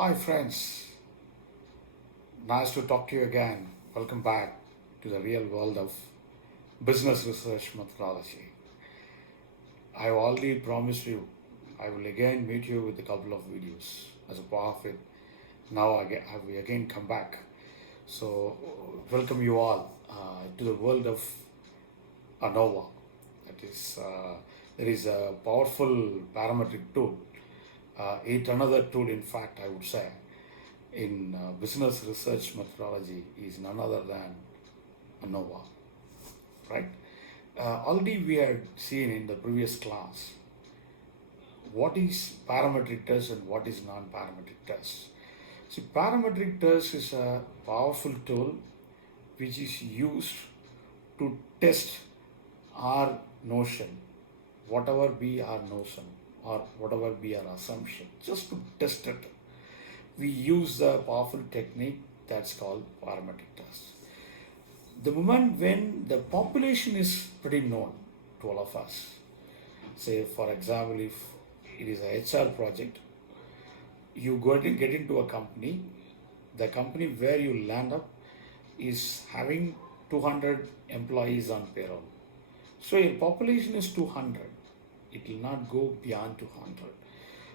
Hi, friends. Nice to talk to you again. Welcome back to the real world of business research methodology. I already promised you I will again meet you with a couple of videos as a part of it. Now I will again come back. So, welcome you all to the world of ANOVA. There is a powerful parametric tool. Yet another tool, in fact, I would say, in business research methodology is none other than ANOVA, right? Already we had seen in the previous class what is parametric test and what is non-parametric test. See, parametric test is a powerful tool which is used to test our notion, whatever be our notion or whatever be our assumption, just to test it. We use a powerful technique that's called parametric test. The moment when the population is pretty known to all of us, say for example, if it is a HR project, you get into a company, the company where you land up is having 200 employees on payroll. So your population is 200. It will not go beyond 200.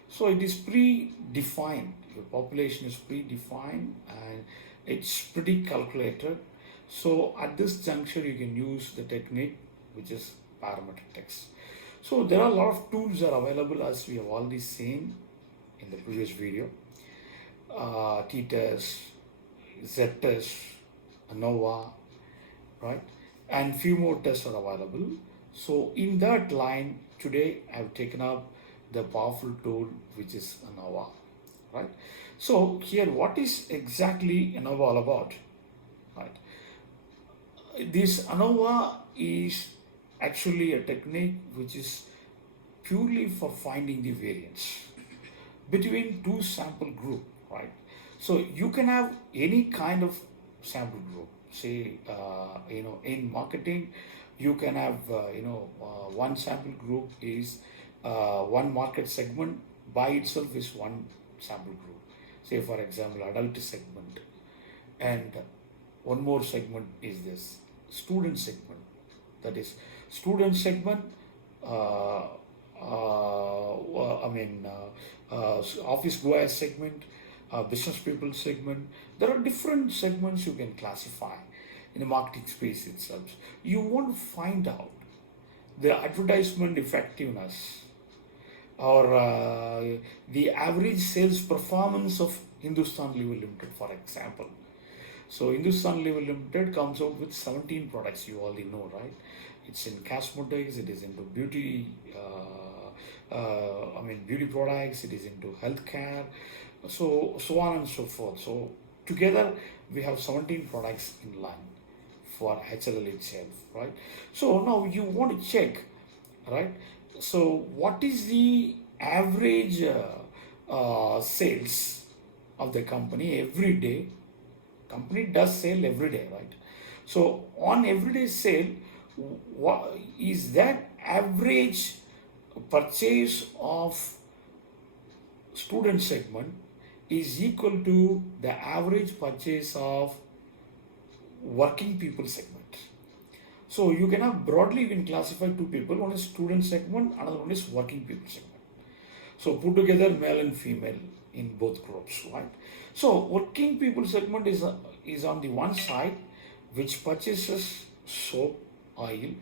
So it is predefined. Your population is predefined and it's pretty calculated. So at this juncture, you can use the technique which is parametric test. So there are a lot of tools that are available, as we have already seen in the previous video. T-test, Z-test, ANOVA, right? And few more tests are available. So in that line, today I have taken up the powerful tool which is ANOVA, right? So here, what is exactly ANOVA all about, right? This ANOVA is actually a technique which is purely for finding the variance between two sample group, right? So you can have any kind of sample group. Say, in marketing, you can have, one sample group is one market segment by itself is one sample group. Say, for example, adult segment. And one more segment is this student segment. That is, student segment, office goers segment, business people segment. There are different segments you can classify in the marketing space itself. You want to find out the advertisement effectiveness or the average sales performance of Hindustan Lever Limited, for example. So Hindustan Lever Limited comes out with 17 products, you already know, right? It's in cosmetics, it is into beauty, beauty products, it is into healthcare, so on and so forth. So together we have 17 products in line for HLL itself, right? So now you want to check, right? So what is the average sales of the company every day? Company does sell every day, right? So on everyday sale, what is that average purchase of student segment is equal to the average purchase of working people segment. So you can have broadly, you can classify two people, one is student segment, another one is working people segment. So put together male and female in both groups, right? So working people segment is on the one side, which purchases soap, oil,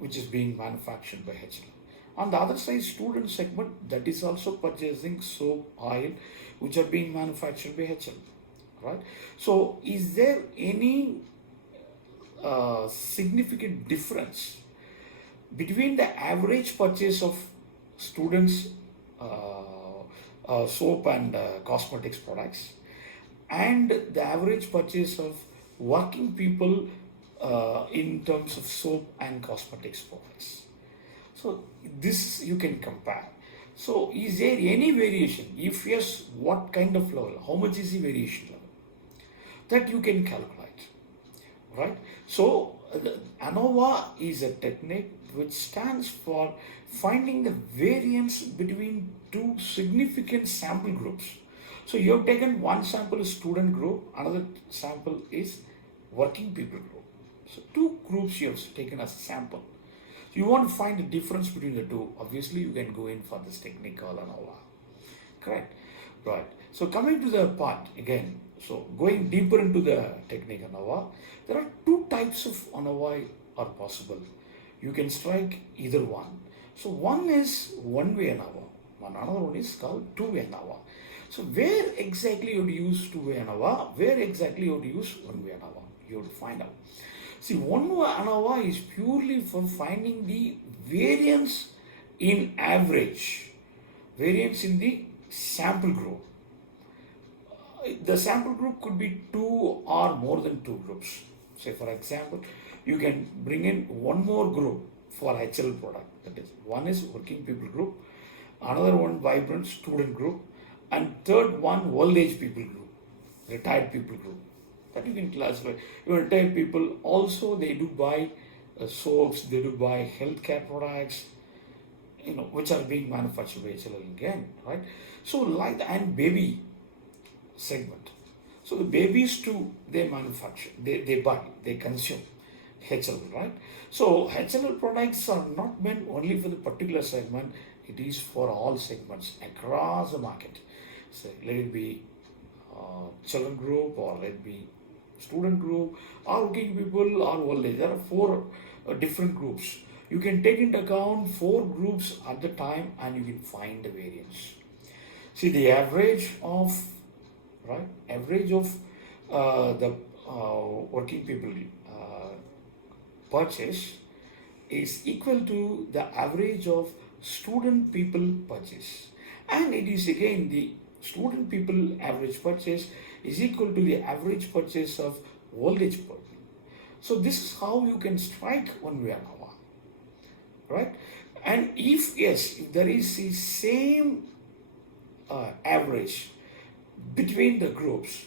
which is being manufactured by HL. On the other side, student segment, that is also purchasing soap, oil, which are being manufactured by HL, right? So is there any significant difference between the average purchase of students soap and cosmetics products and the average purchase of working people in terms of soap and cosmetics products? So this you can compare. So is there any variation? If yes, what kind of level? How much is the variation level? That you can calculate, right? So ANOVA is a technique which stands for finding the variance between two significant sample groups So you have taken one sample is student group, another sample is working people group. So two groups you have taken as a sample. So you want to find the difference between the two. Obviously, you can go in for this technique called ANOVA. Correct? Right. So coming to the part again, so going deeper into the technique ANOVA, there are two types of ANOVA are possible. You can strike either one. So one is one-way ANOVA. Another one is called two-way ANOVA. So where exactly you would use two-way ANOVA? Where exactly you would use one-way ANOVA? You would find out. See, one-way ANOVA is purely for finding the variance in average, variance in the sample group. The sample group could be two or more than two groups. Say for example, you can bring in one more group for HL product. That is, one is working people group, another one vibrant student group, and third one old age people group, retired people group. That you can classify. Even retired people also they do buy soaps, they do buy healthcare products, which are being manufactured by HL again, right? So like the, and baby segment. So the babies too, they manufacture, they buy, they consume HL, right? So HL products are not meant only for the particular segment, it is for all segments across the market. So let it be children group or let it be student group or working people or old age. There are four different groups. You can take into account four groups at the time and you can find the variance. See the average of the working people purchase is equal to the average of student people purchase, and it is again the student people average purchase is equal to the average purchase of old age people. So this is how you can strike one-way ANOVA, right? And if there is the same average between the groups,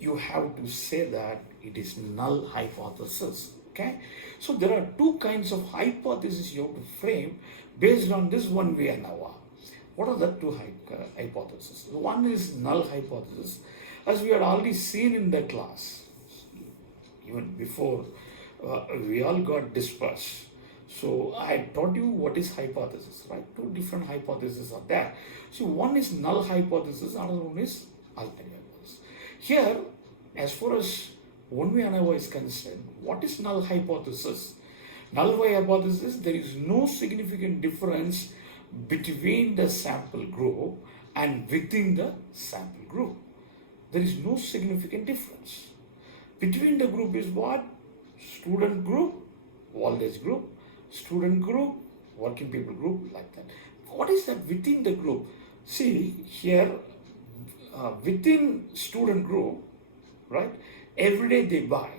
you have to say that it is null hypothesis. Okay, so there are two kinds of hypotheses you have to frame based on this one-way ANOVA. What are the two hypotheses? One is null hypothesis, as we had already seen in the class, even before we all got dispersed. So I taught you what is hypothesis, right? Two different hypotheses are there. So one is null hypothesis, another one is alternative hypothesis. Here, as far as one-way ANOVA is concerned, what is null hypothesis? Null hypothesis, there is no significant difference between the sample group and within the sample group. There is no significant difference. Between the group is what? Student group, old age group, student group, working people group, like that. What is that within the group? See here, within student group, right? Every day they buy.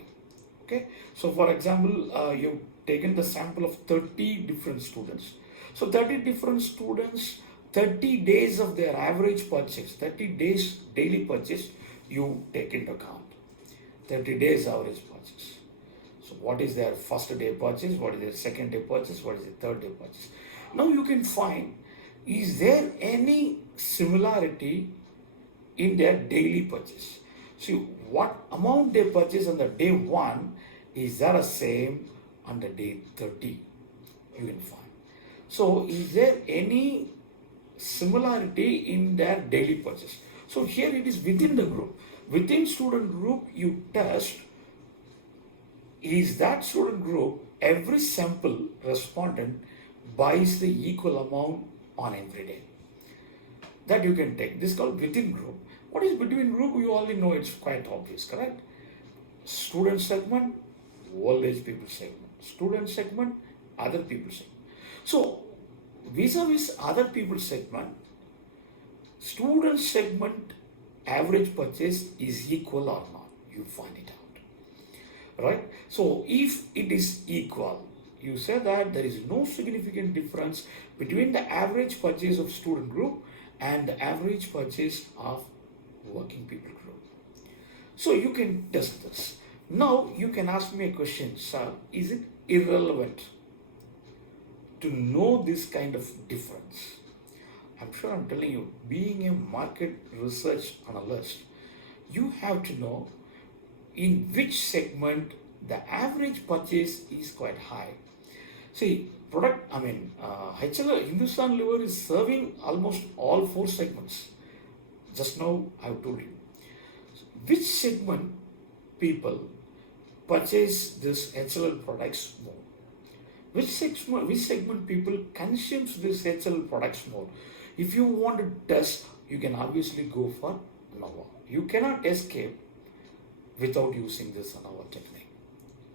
Okay. So for example, you've taken the sample of 30 different students. So 30 different students, 30 days of their average purchase, 30 days daily purchase, you take into account. 30 days average purchase. So what is their first day purchase? What is their second day purchase? What is their third day purchase? Now you can find, is there any similarity in their daily purchase? See, what amount they purchase on the day 1, is that the same on the day 30? You can find. So is there any similarity in their daily purchase? So here it is within the group. Within student group, you test, is that student group, every sample respondent buys the equal amount on every day. That you can take. This is called within group. What is between group? You already know, it's quite obvious, correct? Student segment, old age people segment. Student segment, other people segment. So, vis-a-vis other people segment, student segment average purchase is equal or not. You find it out. Right? So, if it is equal, you say that there is no significant difference between the average purchase of student group and the average purchase of working people group. So you can test this. Now you can ask me a question, sir, is it irrelevant to know this kind of difference? I'm sure I'm telling you, being a market research analyst, you have to know in which segment the average purchase is quite high. See, HL Hindustan Liver is serving almost all four segments. Just now I've told you. Which segment people purchase this HLL products more? Which segment people consumes these HLL products more? If you want to test, you can obviously go for ANOVA. You cannot escape without using this ANOVA technique.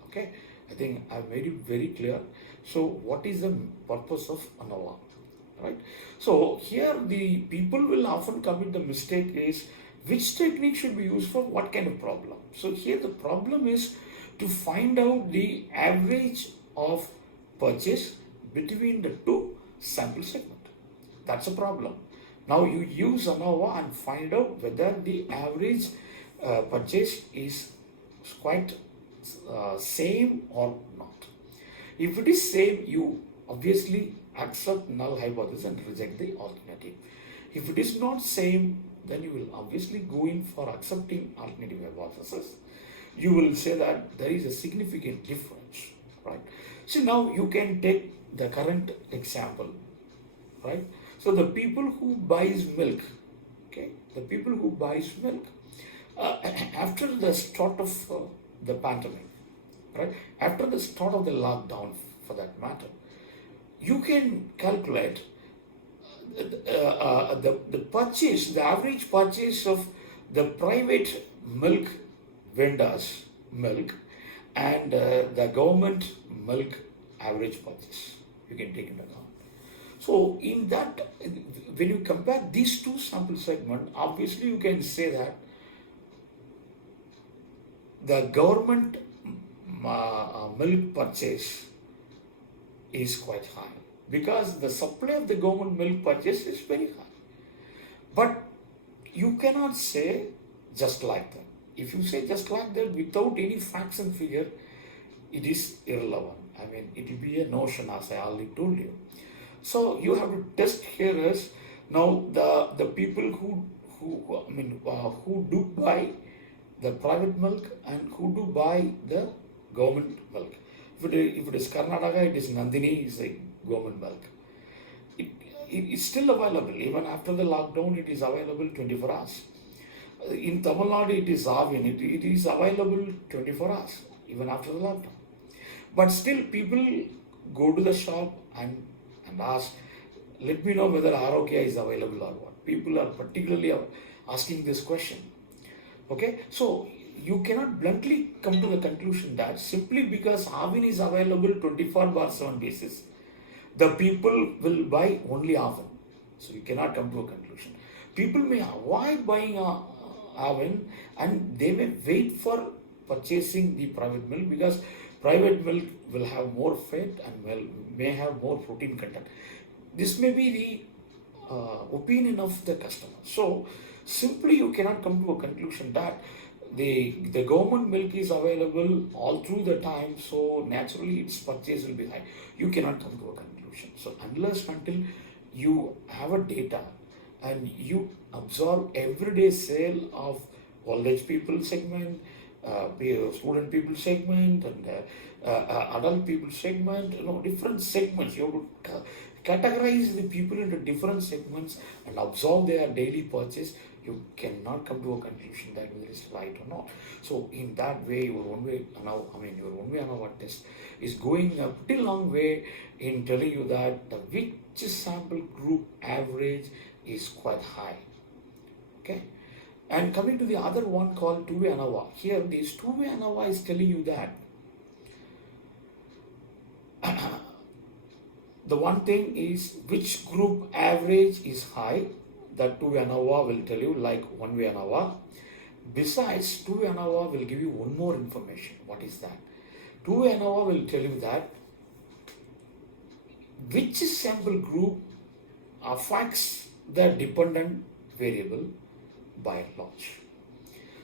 Okay, I think I've made it very clear. So what is the purpose of ANOVA? Right? So here the people will often commit the mistake is which technique should be used for what kind of problem. So here the problem is to find out the average of purchase between the two sample segment. That's a problem. Now you use ANOVA and find out whether the average purchase is quite same or not. If it is same, you obviously accept null hypothesis and reject the alternative. If it is not same, then you will obviously go in for accepting alternative hypothesis. You will say that there is a significant difference, right? So now you can take the current example, right? So the people who buys milk, okay, the people who buys milk after the start of the pandemic, right? After the start of the lockdown, for that matter, you can calculate the purchase, the average purchase of the private milk vendors milk and the government milk average purchase. You can take into account. So in that, when you compare these two sample segments, obviously you can say that the government milk purchase is quite high because the supply of the government milk purchase is very high. But you cannot say just like that. If you say just like that without any facts and figure, it is irrelevant. I mean, it will be a notion, as I already told you. So you have to test here is now the people who do buy the private milk and who do buy the government milk. If it is Karnataka, it is Nandini, is a government milk. It is still available. Even after the lockdown, it is available 24 hours. In Tamil Nadu, it is Avin. It is available 24 hours, even after the lockdown. But still, people go to the shop and ask, let me know whether Arogya is available or what. People are particularly asking this question. Okay, so you cannot bluntly come to the conclusion that simply because Avin is available 24/7 basis, the people will buy only Avin. So you cannot come to a conclusion. People may avoid buying Avin and they may wait for purchasing the private milk because private milk will have more fat and may have more protein content. This may be the opinion of the customer. So simply you cannot come to a conclusion that the government milk is available all through the time, so naturally its purchase will be high. You cannot come to a conclusion. So unless until you have a data and you observe everyday sale of old age people segment, student people segment, and adult people segment, different segments. You have to categorize the people into different segments and observe their daily purchase. You cannot come to a conclusion that whether it's right or not. So in that way, your one way ANOVA test is going a pretty long way in telling you that the which sample group average is quite high. Okay. And coming to the other one called two-way ANOVA. Here, this two-way ANOVA is telling you that the one thing is which group average is high. That two-way ANOVA will tell you like one-way ANOVA. Besides, two-way ANOVA will give you one more information. What is that? Two-way ANOVA will tell you that which sample group affects the dependent variable by and large.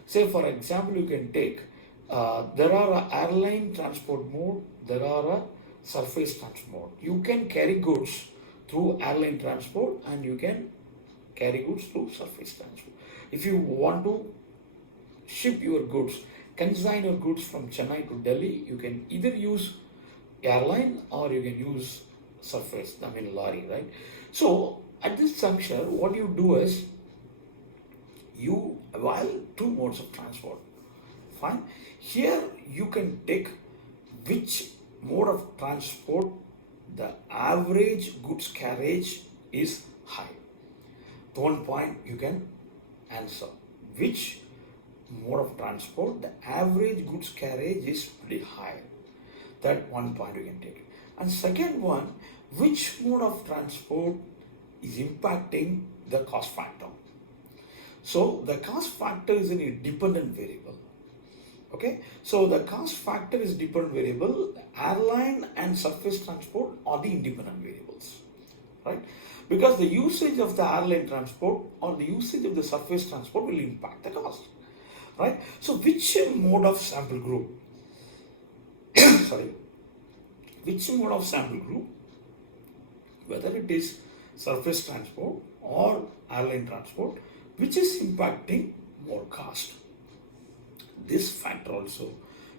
Say for example, you can take, there are a airline transport mode, there are a surface transport mode. You can carry goods through airline transport, and you can carry goods through surface transport. If you want to ship your goods, consign your goods from Chennai to Delhi, you can either use airline or you can use surface, lorry, right? So at this juncture, what you do is you avail two modes of transport. Fine. Here you can take which mode of transport the average goods carriage is high. The one point you can answer. Which mode of transport the average goods carriage is pretty high. That one point you can take. And second one, which mode of transport is impacting the cost factor. So the cost factor is a dependent variable. Okay, so the cost factor is dependent variable. Airline and surface transport are the independent variables, right? Because the usage of the airline transport or the usage of the surface transport will impact the cost, right? So which mode of sample group, which mode of sample group, whether it is surface transport or airline transport, which is impacting more cost. This factor also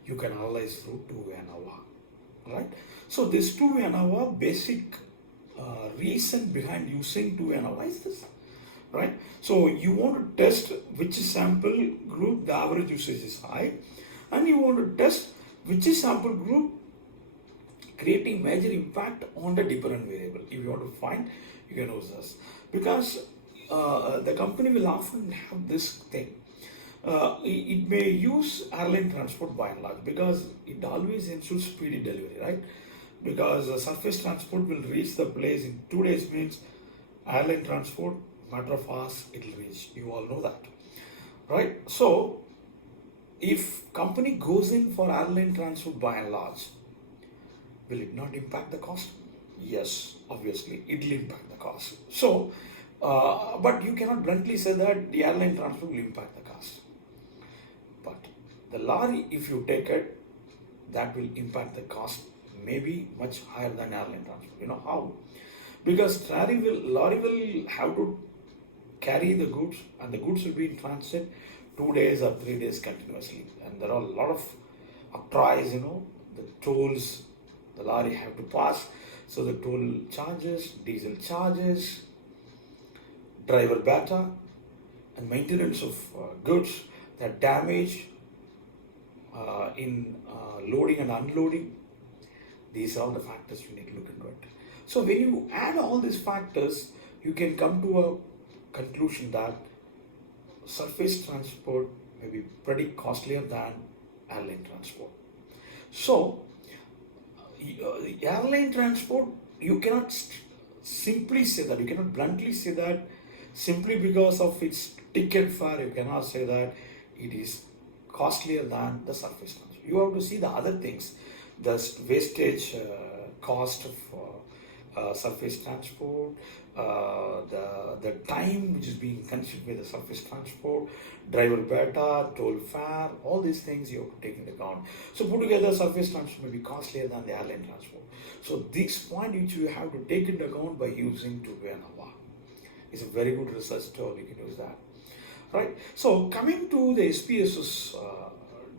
you can analyze through two-way ANOVA, right? So this two-way ANOVA basic reason behind using two-way ANOVA is this, right? So you want to test which sample group the average usage is high, and you want to test which sample group creating major impact on the dependent variable. If you want to find, you can use this, because the company will often have this thing. It may use airline transport by and large because it always ensures speedy delivery, right? Because surface transport will reach the place in 2 days, means airline transport, matter of hours, it will reach. You all know that, right? So if company goes in for airline transport by and large, will it not impact the cost? Yes, obviously it will impact the cost. So, but you cannot bluntly say that the airline transport will impact the cost. But the lorry, if you take it, that will impact the cost maybe much higher than airline transport. You know how? Because lorry will have to carry the goods, and the goods will be in transit 2 days or 3 days continuously. And there are a lot of octroys, the tolls the lorry have to pass. So the toll charges, diesel charges, driver bata, and maintenance of goods that damage in loading and unloading. These are the factors you need to look into it. So when you add all these factors, you can come to a conclusion that surface transport may be pretty costlier than airline transport. So airline transport, you cannot simply say that, you cannot bluntly say that simply because of its ticket fare, you cannot say that it is costlier than the surface transport. You have to see the other things, the wastage cost of surface transport, the time which is being consumed with the surface transport, driver beta, toll fare, all these things you have to take into account. So put together, surface transport may be costlier than the airline transport. So this point which you have to take into account by using two-way ANOVA. It's a very good research tool, you can use that. Right. So coming to the SPSS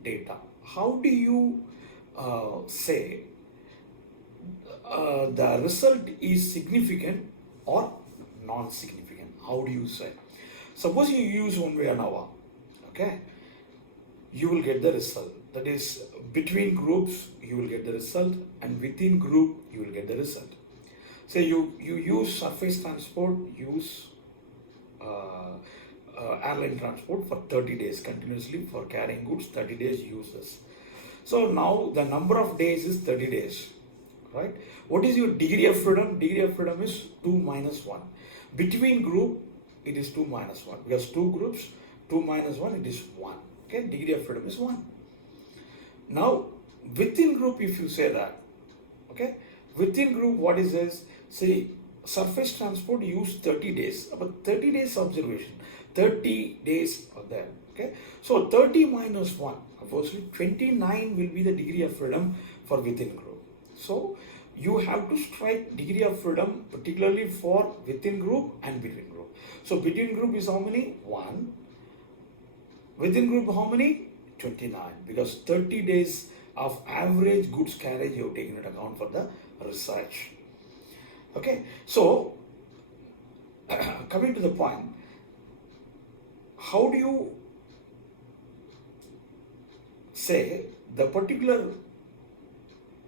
data, how do you say the result is significant or non-significant? How do you say? Suppose you use one-way ANOVA, okay, you will get the result. That is, between groups you will get the result, and within group you will get the result. Say you use surface transport, use airline transport for 30 days continuously for carrying goods, 30 days use this. So now the number of days is 30 days, right? What is your degree of freedom? Degree of freedom is 2 minus 1. Between group, it is 2 minus 1. Because 2 groups, 2 minus 1, it is 1. Okay, degree of freedom is 1. Now, within group, if you say that, okay, within group, what is this? Say, surface transport use 30 days, about 30 days observation, 30 days are there, okay. So 30 minus 1, obviously 29 will be the degree of freedom for within group. So you have to strike degree of freedom, particularly for within group and between group. So between group is how many? 1. Within group how many? 29. Because 30 days of average goods carriage you have taken into account for the research. Okay, so coming to the point, how do you say the particular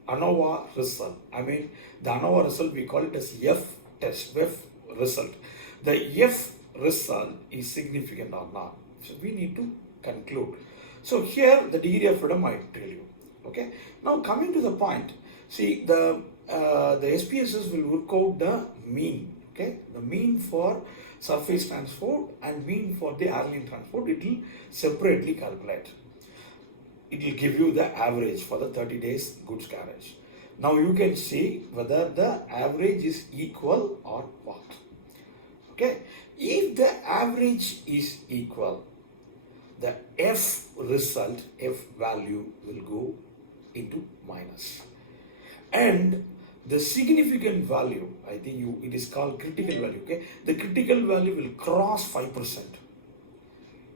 ANOVA result? I mean, the ANOVA result, we call it as F test, F result. The F result is significant or not. So we need to conclude. So here the degree of freedom I tell you. Okay. Now coming to the point, see the SPSS will work out the mean. Okay, the mean for surface transport and mean for the airline transport. It will separately calculate. It will give you the average for the 30 days goods carriage. Now you can see whether the average is equal or what. Okay, if the average is equal, the F result, F value will go into minus. And the significant value, I think it is called critical value, okay? The critical value will cross 5%.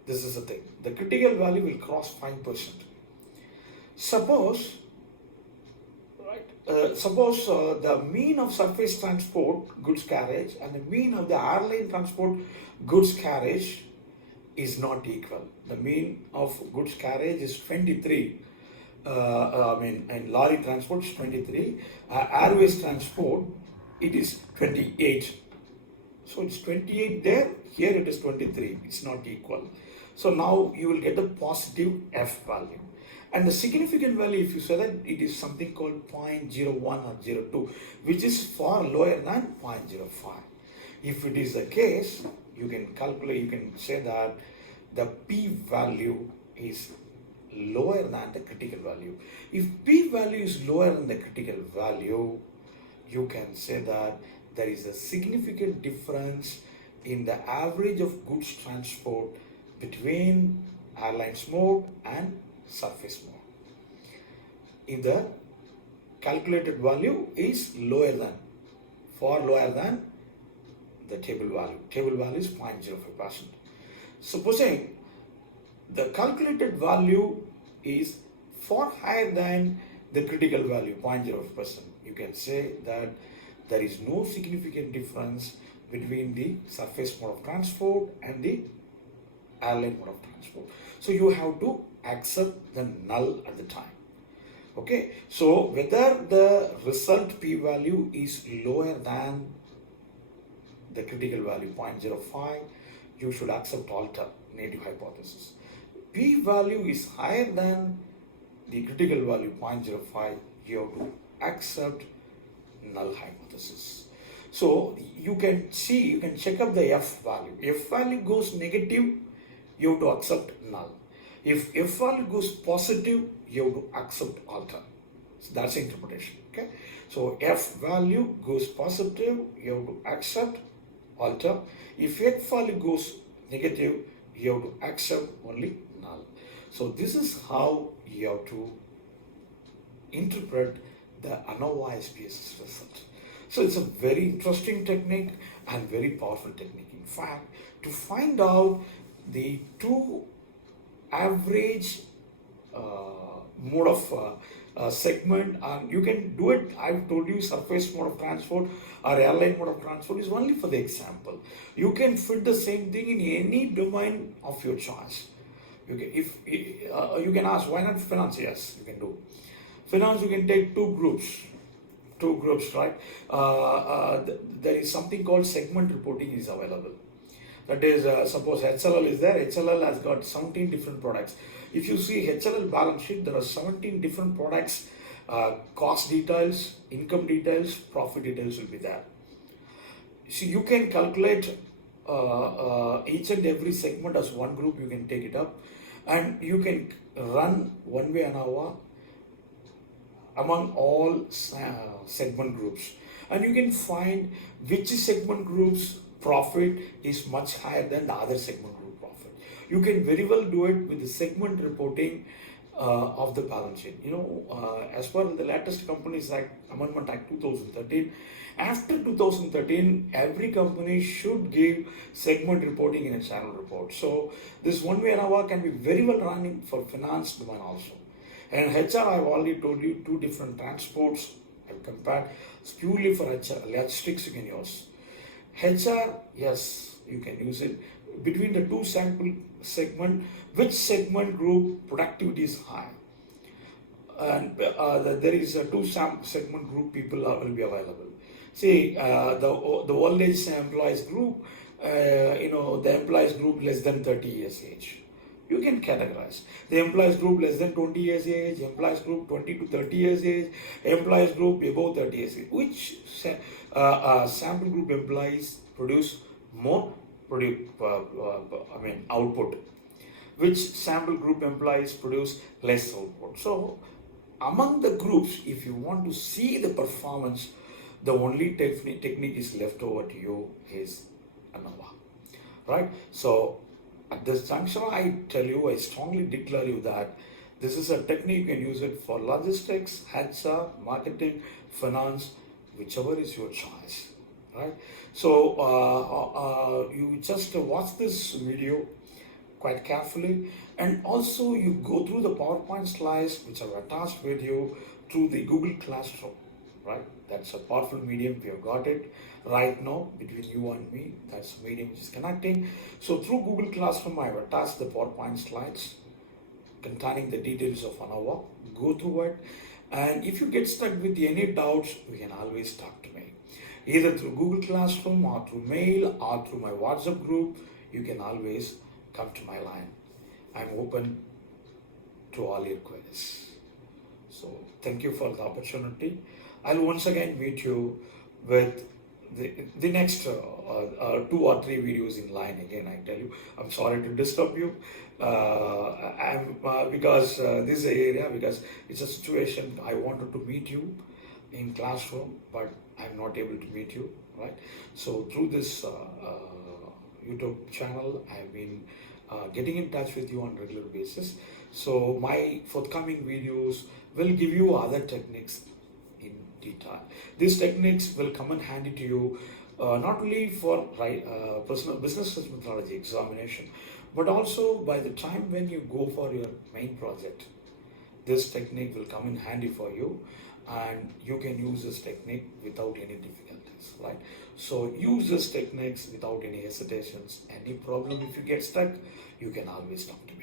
This is the thing. The critical value will cross 5%. Suppose the mean of surface transport goods carriage and the mean of the airline transport goods carriage is not equal. The mean of goods carriage is 23. And lorry transport is 23. Airways transport, it is 28. So it's 28 there, here it is 23. It's not equal. So now you will get the positive F value. And the significant value, if you say that, it is something called 0.01 or 0.2, which is far lower than 0.05. If it is the case, you can calculate, you can say that the P value is lower than the critical value. If P value is lower than the critical value, you can say that there is a significant difference in the average of goods transport between airlines mode and surface mode. If the calculated value is far lower than the table value. Table value is 0.05%. Supposing the calculated value is far higher than the critical value, 0.05%. You can say that there is no significant difference between the surface mode of transport and the airline mode of transport. So you have to accept the null at the time. Okay, so whether the result P value is lower than the critical value 0.05, you should accept alternative hypothesis. P value is higher than the critical value 0.05, you have to accept null hypothesis. So you can see, you can check up the F value. F value goes negative, you have to accept null. If F value goes positive, you have to accept alter. So that's the interpretation. Okay. So F value goes positive, you have to accept alter. If F value goes negative, you have to accept only null. So this is how you have to interpret the ANOVA SPSS result. So it's a very interesting technique and very powerful technique. In fact, to find out the two average mode of segment, and you can do it, I've told you surface mode of transport or airline mode of transport is only for the example. You can fit the same thing in any domain of your choice. If you can ask, why not finance? Yes, you can do. Finance, you can take two groups, right? There is something called segment reporting is available. That is, suppose HLL is there. HLL has got 17 different products. If you see HLL balance sheet, there are 17 different products. Cost details, income details, profit details will be there. So you can calculate each and every segment as one group. You can take it up, and you can run one-way ANOVA among all segment groups, and you can find which segment groups profit is much higher than the other segment group profit. You can very well do it with the segment reporting of the balance sheet. As per the latest Companies Act, Amendment Act 2013, after 2013, every company should give segment reporting in a channel report. So this one-way ANOVA can be very well running for finance domain also. And HR, I've already told you, two different transports I've compared. It's purely for HR. Logistics you can use. HR, yes, you can use it. Between the two sample segment, which segment group productivity is high? And there is a two segment group people will be available. See, the old age employees group, the employees group less than 30 years age. You can categorize. The employees group less than 20 years age, employees group 20 to 30 years age, employees group above 30 years age. Which sample group employees produce more output? Which sample group employees produce less output? So among the groups, if you want to see the performance, the only technique is left over to you is ANOVA, right? So at this juncture, I strongly declare you that this is a technique you can use it for logistics, HR, marketing, finance, whichever is your choice, right? So you just watch this video quite carefully, and also you go through the PowerPoint slides which are attached with you through the Google Classroom, right? That's a powerful medium. We have got it right now between you and me. That's the medium which is connecting. So through Google Classroom, I have attached the PowerPoint slides containing the details of ANOVA. Go through it, and if you get stuck with any doubts, you can always talk to me. Either through Google Classroom or through mail or through my WhatsApp group, you can always come to my line. I'm open to all your queries. So thank you for the opportunity. I'll once again meet you with the next 2 or 3 videos in line. Again, I tell you, I'm sorry to disturb you. Because this is an area, because it's a situation I wanted to meet you in classroom, but I'm not able to meet you, right? So through this YouTube channel, I've been getting in touch with you on a regular basis. So my forthcoming videos will give you other techniques in detail. These techniques will come in handy to you not only for personal business methodology examination, but also by the time when you go for your main project. This technique will come in handy for you, and you can use this technique without any difficulties, right? So use this techniques without any hesitations. Any problem if you get stuck, you can always talk to me.